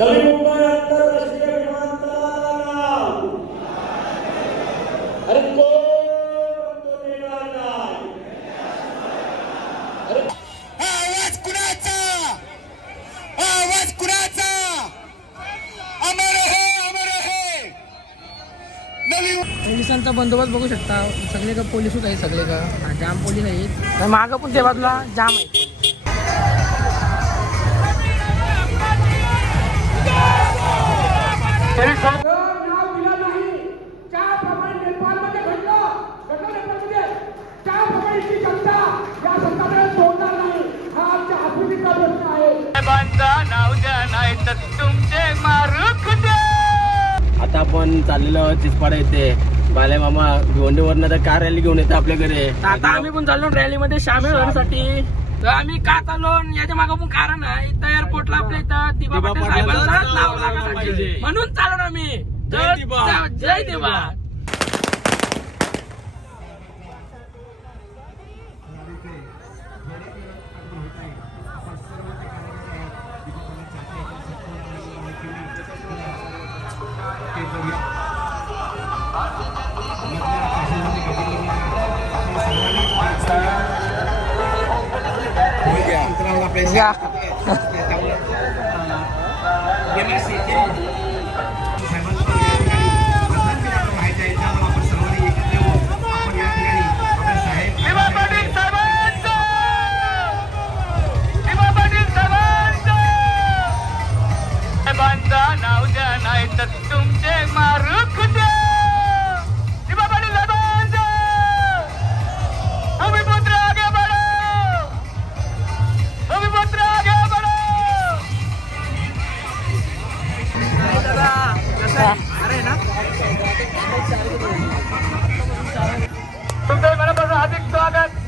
नवी मुंबई आंतरराष्ट्रीय विमानतळाला अरे कोण तो देणार नाही? अरे आवाज कुणाचा? आवाज कुणाचा? अमर हे अमर हे नवी पोलिसांचा बंदोबस्त बघू शकता. सगळे का पोलीसच आहे सगळे का? जाम पोलीस आहेत. मागं पण त्या बाजूला जाम आहे आहे आता आपण चाललेलो आहोत चिचपाडा येथे बाले मामा भिवंडीवरनं तर कार रॅली घेऊन येते आपल्याकडे आता आम्ही पण चाललो रॅलीमध्ये सामील होण्यासाठी. तर आम्ही का चाललो? आणि याच्या मागं पण कारण आहे. इथं एअरपोर्टला आपल्या इथं दिबा दिबा पाटील पाटलांचं साहेबांचा नाव नाव लागलं लागण्यासाठी पाहिजे. म्हणून चाललो ना आम्ही जय तर- दिबा. जय दिबा या Robert.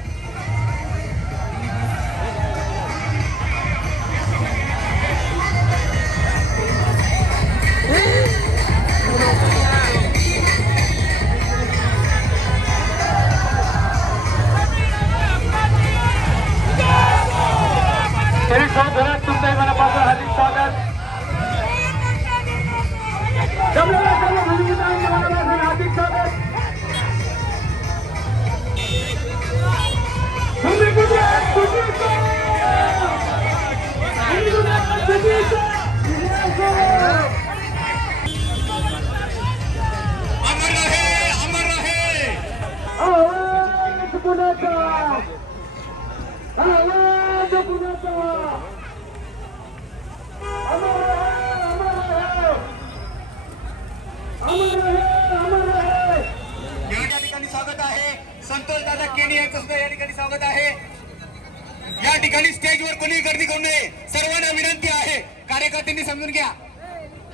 स्वागत आहे. संतोष दादा केणी स्वागत आहे. या ठिकाणी स्टेजवर गर्दी करू नये. सर्वांना विनंती आहे. कार्यकर्त्यांनी समजून घ्या.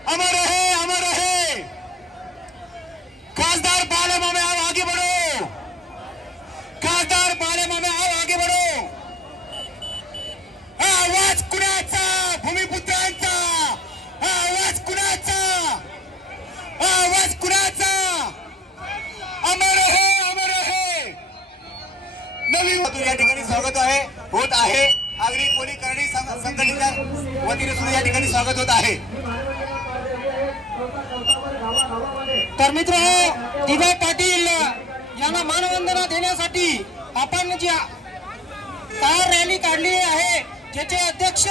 अमर आहे अमर आहे. खासदार बाले मामे आओ आगे बढ़ो. खासदार मामे आओ आगे बढ़ो. हा आवाज कुणाचा? भूमिपुत्रांचा. हा आवाज कुणाचा? हा आवाज कुणाचा? अमर है अमर है. नवी या ठिकाणी स्वागत आहे होत आहे. आगरी कोणी करणी संघटनेच्या वतीने सुद्धा या ठिकाणी स्वागत होत आहे. तर मित्र दिबा पाटील यांना मानवंदना देण्यासाठी आपण जी कार रॅली काढली आहे ज्याचे अध्यक्ष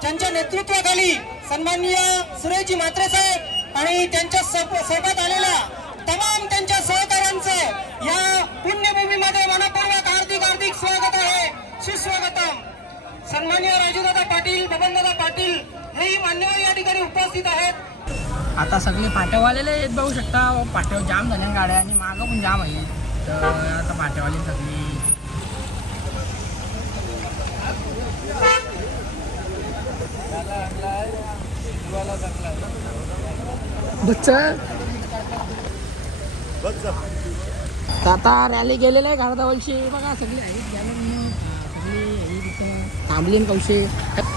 ज्यांच्या नेतृत्वाखाली सन्माननीय सुरेशजी म्हात्रे साहेब आणि त्यांच्यासोबत आलेल्या तमाम त्यांच्या सहकाऱ्यांचं या पुण्यभूमीमध्ये मनपूर्वक हार्दिक हार्दिक स्वागत आहे. सुस्वागतम. सन्माननीय राजूदादा पाटील बबनदादा पाटील हेही मान्यवर या ठिकाणी उपस्थित आहेत. आता सगळे फाट्यावालेले आहेत बघू शकता. फाट्यावर जाम झाल्या गाड्या आणि मागं पण जाम आहे. तर आता सगळी रॅली गेलेलं आहे घाटावलशी बघा सगळी आहेत सगळी थांबली कौशे.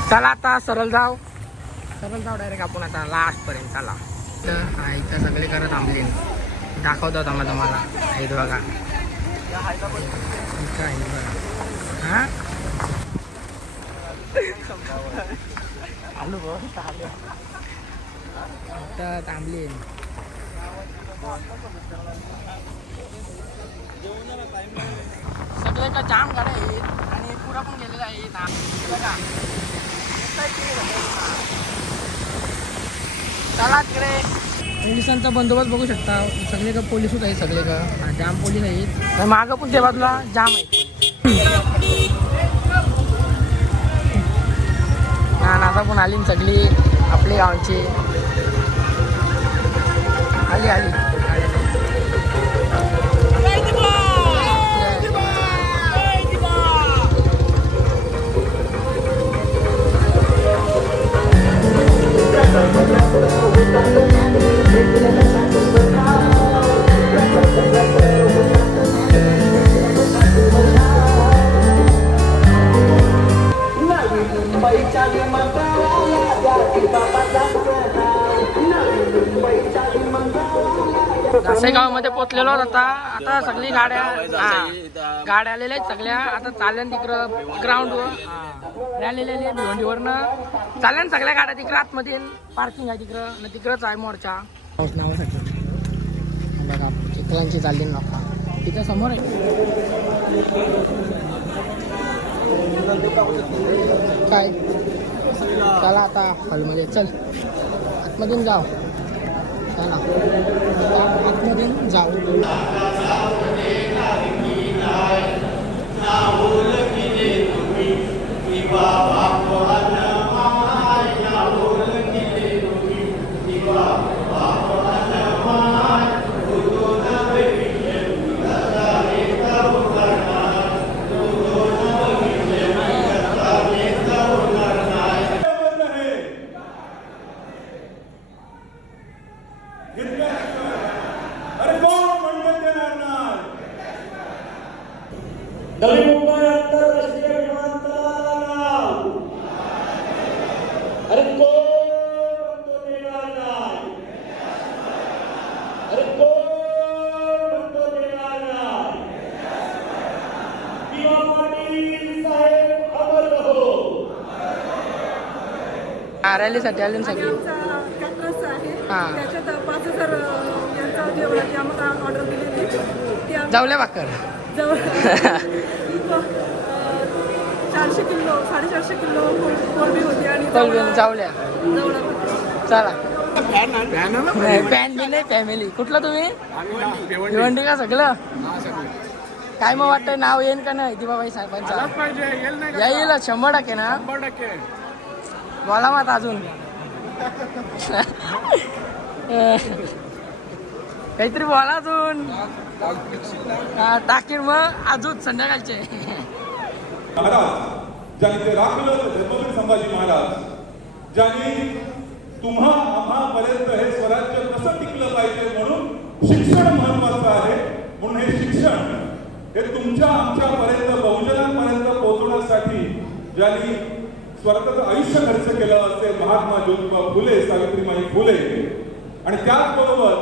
चला आता सरळ जाऊ. सरळ जाऊ डायरेक्ट आपण आता लास्ट पर्यंत चला. तर हा इथं सगळे करत थांबले. दाखवतो आम्हाला तुम्हाला. आहेत बघा. इथं आहे आता थांबली सगळे का जाम गाड्या आहेत आणि पुरा पण गेलेला आहे. ना बघा. चला तिकडे. पोलिसांचा बंदोबस्त बघू शकता. सगळे का पोलीसच आहे सगळे का? जाम पोलीस आहेत. आणि मागं पण त्या बाजूला जाम आहे ना आता पण आली सगळी. आपली गावची. आली आली. गावामध्ये आता आता सगळी गाड्या हा. गाड्या आलेल्या आहेत सगळ्या. आता चालल्या तिकडं ग्राउंडवर रॅली आलेली भिवंडीवरनं. चालल्या ना सगळ्या गाड्या तिकडं आतमध्ये. पार्किंग आहे तिकडं. न तिकडंच आहे मोर्चा. बघा चिखलांची चालली नका तिथं समोर आहे. काय? चला आता हॉलमध्ये. चल. आतमधून जाऊ. चला आता आतमधून जाऊ बंद आहे घेतलं? अरे कोण म्हणत देणार नाही नवी मुंबई आंतरराष्ट्रीय विमानतळाला अरे कोण म्हणतो देणार नाही अरे कोण म्हणतो देणार नाही पीवा पाटील साहेब अमर रहो हा रॅलीसाठी आले ना सगळी आमचा कॅटरस आहे हा. त्याच्यात पाच हजार अं, यांचा जेवणाची आम्हाला ऑर्डर दिलेली ती आम्ही जाऊल्या अं, चारशे किलो साडेचारशे किलो कोल- कोलबी होती आणि कोलबी. चला. पॅन बी नाही फॅमिली कुठलं तुम्ही? भिवंडी का सगळं? काय मग वाटतं नाव येईन का नाही? दिवाबाई साहेबांचा. येईल शंभर टक्के ना? बोला मग अजून. काहीतरी बोला अजून. हा, टाकीन मग. अजून संध्याकाळचे. महाराज ज्या ते राखलं ते धर्मवीर संभाजी महाराज ज्यांनी तुम्हा आम्हापर्यंत हे स्वराज्य कसं टिकलं पाहिजे म्हणून शिक्षण महत्वाचं आहे म्हणून हे शिक्षण हे तुमच्या आमच्यापर्यंत बहुजनांपर्यंत पोहोचवण्यासाठी ज्यांनी स्वतःचं आयुष्य खर्च केलं असे महात्मा ज्योतिबा फुले सावित्रीमाई फुले. आणि त्याचबरोबर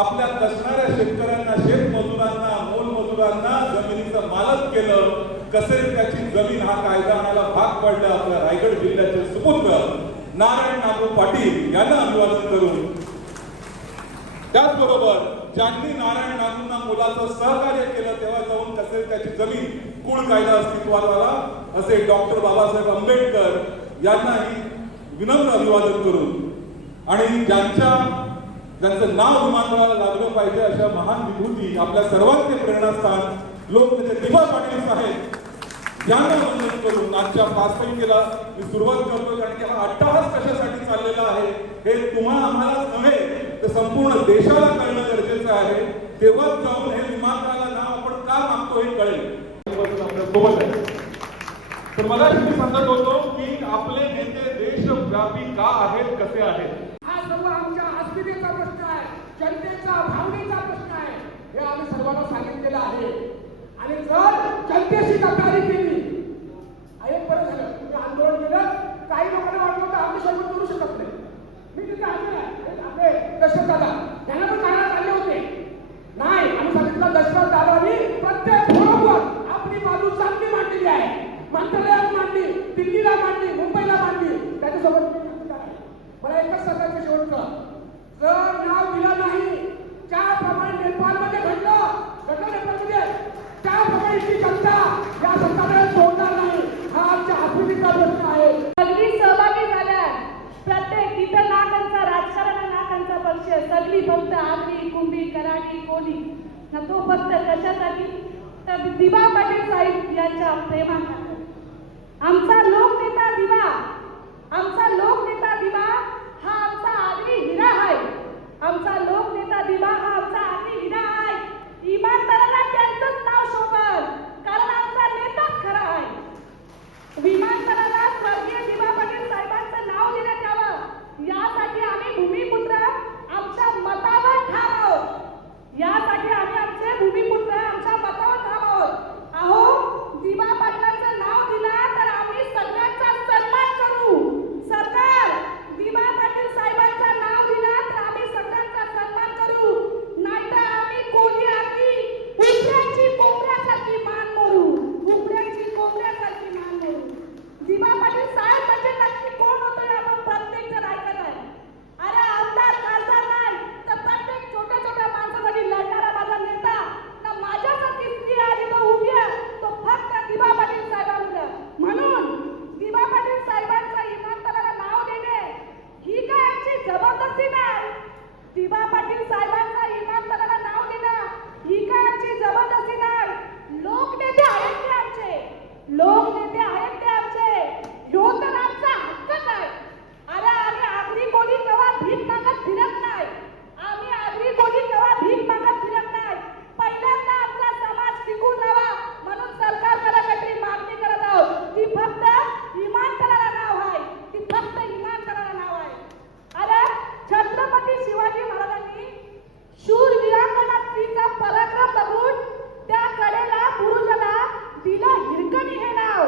आपल्या कसणाऱ्या शेतकऱ्यांना शेतमजुरांना मोलमजुरांना जमिनीचं मालक केलं कसे त्याची जमीन हा कायदा आणायला भाग पडला आपल्या रायगड जिल्ह्याचे सुपुत्र नारायण नागू पाटील यांना अभिवादन करून. त्याचबरोबर ज्यांनी नारायण नागूंना मुलाचं सहकार्य केलं तेव्हा जाऊन कसे त्याची जमीन कुळ कायदा अस्तित्वात आला असे डॉक्टर बाबासाहेब आंबेडकर यांनाही विनम्र अभिवादन करून आणि ज्यांच्या ज्यांचं नाव विमानतळाला लागलं पाहिजे अशा महान विभूती आपल्या सर्वांचे प्रेरणास्थान लोकनेते दिभा पाटील साहेब यांना वंदन करून आजच्या पाचपैकीला मी सुरुवात करतो कारण की हा अट्टहास कशासाठी चाललेला आहे हे तुम्हाला आम्हालाच नव्हे तर संपूर्ण देशाला कळणं गरजेचं आहे. तेव्हाच जाऊन हे विमानतळाला नाव आपण का मागतो हे कळेल. आपल्यासोबत आहे. तर मला मी सांगत होतो की आपले नेते देशव्यापी का आहेत कसे आहेत? हा सर्व आमच्या अस्मितेचा प्रश्न आहे. जनतेचा भावनेचा प्रश्न आहे. हे आम्ही सर्वांना सांगितलेलं आहे. आणि जर जनतेशी गद्दारी केली आहे बरं झालं तुम्ही आंदोलन केलं काही लोकांना वाटलं होतं आम्ही सर्व करू शकत नाही मी तिथे आले आहे आपले दशरथ दादा त्यांना पण काढण्यात आले होते नाही आम्ही सांगितलं दशरथ दादानी प्रत्येक फोरमवर आपली बाजू चांगली मांडलेली आहे मंत्रालयात मांडली दिल्लीला मांडली मुंबईला मांडली त्याच्यासोबत मी नाही. मला एकच सांगायचं शेवटचं कुंभी कराडी कोली ना तो फक्त कशासाठी तर दिवा पाटील साहेब यांच्या प्रेमासाठी आमचा लोक दिवा आमचा लोकनेता दिवा हा आमचा आगरी हिरा आहे आमचा लोकनेता दिवा हा आमचा आगरी हिरा आहे इमानदाराला त्यांचंच नाव शोभल कारण आमचा नेताच खरा आहे विमानतळाला स्वर्गीय दिवा पाटील साहेबांचं नाव देण्यात यावं यासाठी आम्ही भूमिपुत्र आमच्या मतावर ठाम आहोत यासाठी आम्ही आमचे भूमिपुत्र आमच्या मतावर ठाम आहोत अहो दिवा पाटलांचं नाव दिलं तर आम्ही सगळ्यांचा सन्मान करू सरकार दिवा पाटील साहेबांचं नाव दिलं तर आम्ही सगळ्यांचा सन्मान करू नाहीतर आम्ही कोणी आम्ही उपऱ्याची कोंबड्यासारखी मान मोरू उपऱ्याची कोंबड्यासारखी मान मोरू दिवा पाटील साहेब म्हणजे नक्की कोण होतं आपण प्रत्येक जण ऐकत आहे अरे आमदार खासदार नाही तर प्रत्येक छोट्या छोट्या माणसासाठी लढणारा माझा नेता ना माझ्यासारखी स्त्री आहे तो उभी आहे तो फक्त दिवा पाटील साहेबांमुळे म्हणून दिवा पाटील साहेबांचं इमानदाराला नाव देणे ही काय आमची जबरदस्ती नाही दिवा पाटील साहेबांचा इमानदाराला नाव देणं ही काय आमची जबरदस्ती नाही लोकनेते आहेत ते आमचे लोकनेते आहेत ते आमचे ह्यो तर आमचा हक्कच आहे अरे आम्ही आगरी कोणी केव्हा भीक मागत फिरत नाही आम्ही आगरी कोणी केव्हा भीक मागत फिरत नाही पहिल्यांदा आमचा समाज टिकून राहावा म्हणून सरकारकडे काहीतरी मागणी करत आहोत ती फक्त इमानदाराला नाव आहे ती फक्त इमानदाराला नाव आहे अरे छत्रपती शिवाजी महाराजांनी शूर वीरांगणा स्त्रीचा पराक्रम बघून त्या कडेला पुरुषाला दिलं हिरकणी हे नाव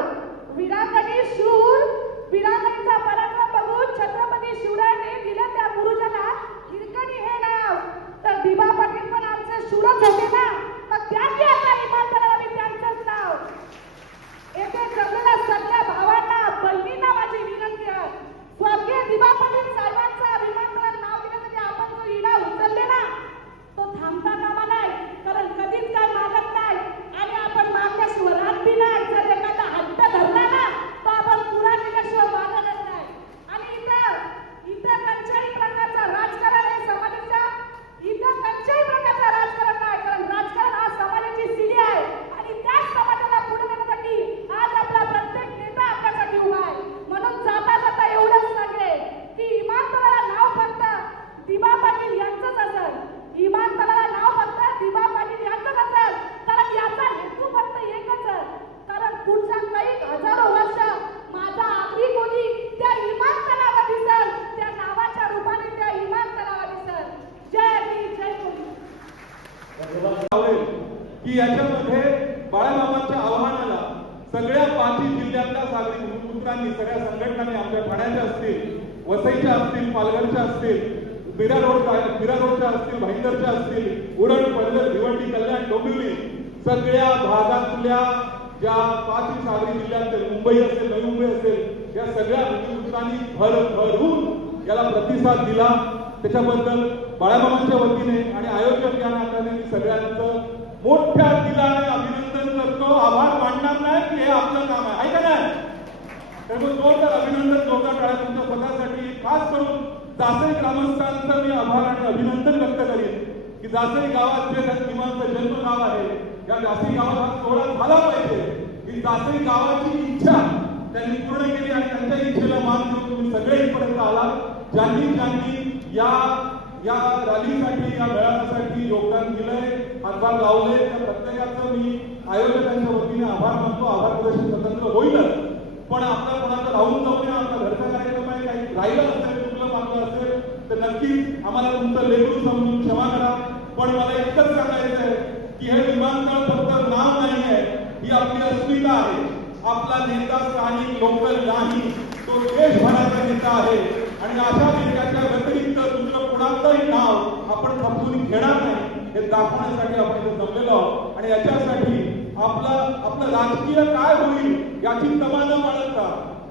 वीरांगणी शूर वीरांगणीचा पराक्रम बघून छत्रपती शिवरायांनी दिलं त्या पुरुषाला हिरकणी हे नाव तर दिबा पाटील पण आमचे शूरच होते ना मग त्यांनी आता इमानदाराला मी त्यांचंच नाव येथे जमलेल्या सगळ्या भावांना बहिणींना माझी विनंती आहे स्वर्गीय दिवा पाटील साहेबांचा विमानतळात नाव देण्यासाठी आपण जो इडा उचलले ना तो थांबता कामा नाही कारण कधीच काय मागत नाही आणि आपण मागल्याशिवाय राहत बी नाही जर एखादा हट्ट धरला ना तर आपण पुरा केल्याशिवाय मागतच नाही आणि इथं इथं कोणत्याही प्रकारचं राजकारण हे समाजाच्या इथं कोणत्याही प्रकारचं राजकारण नाही कारण राजकारण हा समाजाची सिडी आहे आणि त्याच समाजाला पुढे नेण्यासाठी आज आपला प्रत्येक नेता आपल्यासाठी उभा आहे म्हणून जाता जाता एवढंच सांगेल की इमानतळाला नाव फक्त दिबा पाटील यांचंच असेल इमानतळाला नाव फक्त दिबा पाटील यांचंच असेल कारण याचा हेतू फक्त एकच आहे कारण पुढच्या काही हजारो वर्ष माझा आगरी कोणी त्या इमानतळावर दिसल त्या नावाच्या रूपाने त्या इमानतळावर दिसल जय भीम जय कोणी आवडेल की याच्यामध्ये बाळामामाच्या आव्हानाला सगळ्या पाचही जिल्ह्यातल्या सागरी भूमिपुत्रांनी सगळ्या संघटनांनी आमच्या ठाण्याच्या असतील वसईच्या असतील पालघरच्या असतील मीरा रोड मीरा रोडच्या असतील भाईंदरच्या असतील उरण पल्लर भिवंडी कल्याण डोंबिवली सगळ्या भागातल्या ज्या पाच सागरी जिल्ह्यातील मुंबई असेल नवी मुंबई असेल या सगळ्या भूमिपुत्रांनी भर भरून याला प्रतिसाद दिला. त्याच्याबद्दल बाळाबाबांच्या वतीने आणि आयोजक या नात्याने मी सगळ्यांचं मोठ्या दिलाने अभिनंदन करतो. आभार मानणार नाही की हे आपलं काम आहे. ऐका का नाही? त्यामुळे जोरदार अभिनंदन जोरदार टाळ्या तुमच्या स्वतःसाठी खास करून जासे ग्रामस्थांचं मी आभार आणि अभिनंदन व्यक्त करीन. की जासई गावात जे किमानचं जन्म गाव आहे या जासई गावात हा सोहळा झाला पाहिजे. ही जासई गावाची इच्छा त्यांनी पूर्ण केली आणि त्यांच्या इच्छेला मान देऊन तुम्ही सगळे इथपर्यंत आला ज्यांनी ज्यांनी या या रॅलीसाठी या मेळाव्यासाठी योगदान दिलंय हातभार लावले त्या प्रत्येकाचं मी आयोजकांच्या वतीने आभार मानतो. आभार प्रदर्शन स्वतंत्र होईलच. पण आपला कोणाचं राहून जाऊ नये आपला घरचा कार्यक्रम आहे काही राहिलं असेल तर नक्कीच आम्हाला तुमचं लेकरू समजून क्षमा करा. पण मला एकच सांगायचं आहे की हे विमानतळ फक्त नाव नाही आहे ही आपली अस्मिता आहे. आपला नेता स्थानिक लोकल नाही तो देशभराचा नेता आहे. आणि अशा नेत्याच्या व्यतिरिक्त दुसरं कुणाचंही नाव आपण खपवून घेणार नाही हे दाखवण्यासाठी आपण इथे जमलेलो आहोत. आणि याच्यासाठी आपला आपलं राजकीय काय होईल याची तमा न बाळगता.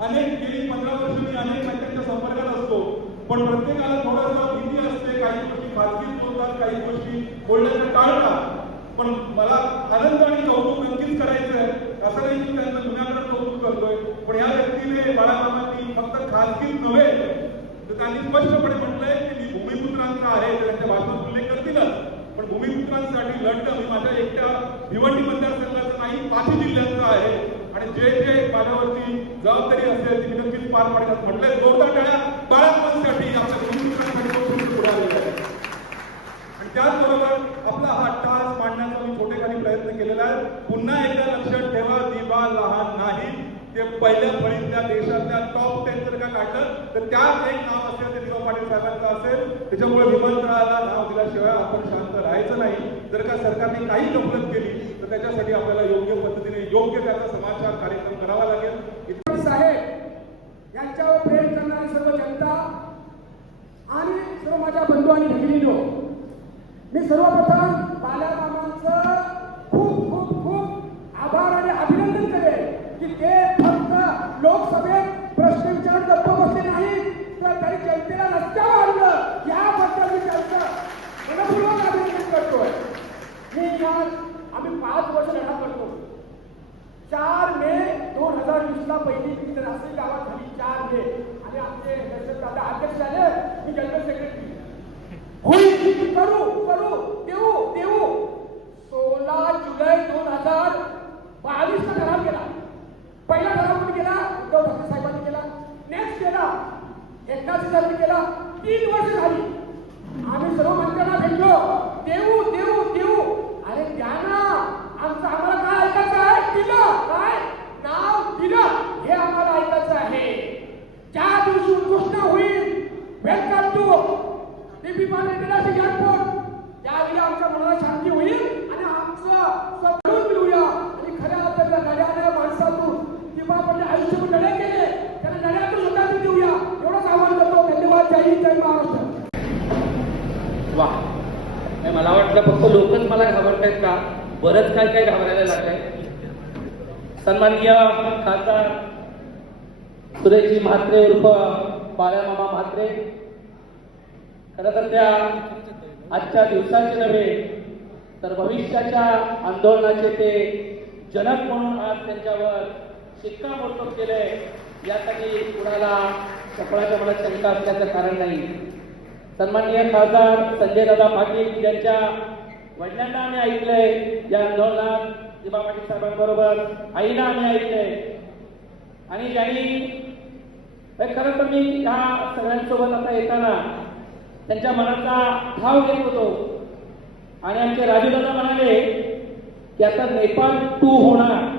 अनेक गेली पंधरा वर्ष मी अनेक नेत्यांच्या संपर्कात असतो. पण प्रत्येकाला थोडंसं भीती असते काही गोष्टी बातमीत बोलतात काही गोष्टी बोलण्याचं टाळतात पण मला आनंद आणि कौतुक नक्कीच करायचं आहे असं नाही की त्यांचं जुन्याकडे कौतुक करतोय पण या व्यक्तीने बाळामामांनी फक्त खाजगीत नव्हे तर त्यांनी स्पष्टपणे म्हटलंय की मी भूमिपुत्रांचा आहे तर त्यांच्या भाषणात उल्लेख करतीलच. पण भूमिपुत्रांसाठी लढणं मी माझ्या एकट्या भिवंडी मतदारसंघाचं नाही पाचही जिल्ह्याचं आहे. आणि जे जे माझ्यावरती जबाबदारी असेल ती नक्कीच पार पाडण्यात म्हटलंय जोरदार टाळ्या. बाळांसाठी आपल्या आहे. आणि त्याचबरोबर आपला हा टास्क मांडण्याचा मी छोटेखानी प्रयत्न केलेला आहे. पुन्हा एकदा लक्षात ठेवा दिवा लहान नाही ते पहिल्या फळीतल्या देशातल्या टॉप टेन जर का काढलं तर त्यात एक नाव असेल ते दिवा पाटील साहेबांचं असेल. त्याच्यामुळे विमानतळाला नाव दिल्याशिवाय आपण शांत राहायचं नाही. जर का सरकारने काही गफलत केली तर त्याच्यासाठी आपल्याला योग्य पद्धतीने योग्य त्याचा समाचार कार्यक्रम करावा लागेल. साहेब यांच्यावर प्रेम करणारी सर्व जनता आणि सर्व माझ्या बंधू आणि भगिनीनो मी सर्वप्रथम बाल्यामामांचं खूप खूप खूप आभार आणि अभिनंदन करेल की ते फक्त लोकसभेत प्रश्न विचारून गप्प बसले नाही तर काही जनतेला रस्त्यावर आणलं. याबद्दल मी त्यांचं मनपूर्वक अभिनंदन करतोय. मी या पाच वर्ष लढा करतो चार मे दोन हजार वीस ला पहिली वीज राष्ट्रीय गावात झाली चार मे. आणि आमचे दर्शक दादा अध्यक्ष झाले. मी जनरल सेक्रेटरी होईल करू करू देऊ देऊ. सोळा जुलै दोन हजार बावीस ला ठराव केला. पहिला ठराव कोणी केला? उद्धव ठाकरे साहेबांनी केला. नेक्स्ट केला. एकनाथ साहेबांनी केला. तीन वर्ष झाली. आम्ही सर्व मंत्र्यांना भेटलो. देऊ देऊ देऊ. अरे त्यांना ना आमचं आम्हाला काय ऐकायचं आहे दिलं काय नाव दिलं हे आम्हाला ऐकायचं आहे ज्या दिवशी उद्घोषणा होईल welcome to TP Patil international airport त्यावेळी आमच्या मनाला शांती होईल आणि आमचं सगळून मिळूया आणि खऱ्या अर्थाच्या लढ्याच्या माणसातून किंवा आपण आयुष्यभर लढे केले त्याला लढ्यातून सुद्धा मी देऊया एवढंच आवाहन करतो धन्यवाद जय हिंद जय महाराष्ट्र वा मला वाटलं फक्त लोकच मला घाबरतायत का? बरंच काय काय घाबरायला लागलंय. सन्माननीय खासदार सुरेशजी म्हात्रे उर्फ बाळामामा म्हात्रे खरं तर त्या आजच्या दिवसाचे नव्हे तर भविष्याच्या आंदोलनाचे ते जनक म्हणून आज त्यांच्यावर शिक्कामोर्तब केलंय यासाठी कुणाला सफळाच्या मला शंका असल्याचं कारण नाही. सन्माननीय खासदार संजय दादा पाटील यांच्या वडिलांना आम्ही ऐकलंय या आंदोलनात दिबा पाटील साहेबांबरोबर आईना आम्ही ऐकलंय. आणि ज्यांनी हे खरं तर मी ह्या सगळ्यांसोबत आता येताना त्यांच्या मनाचा ठाव घेत होतो. आणि आमचे राजूदादा म्हणाले की आता नेपाळ टू होणार.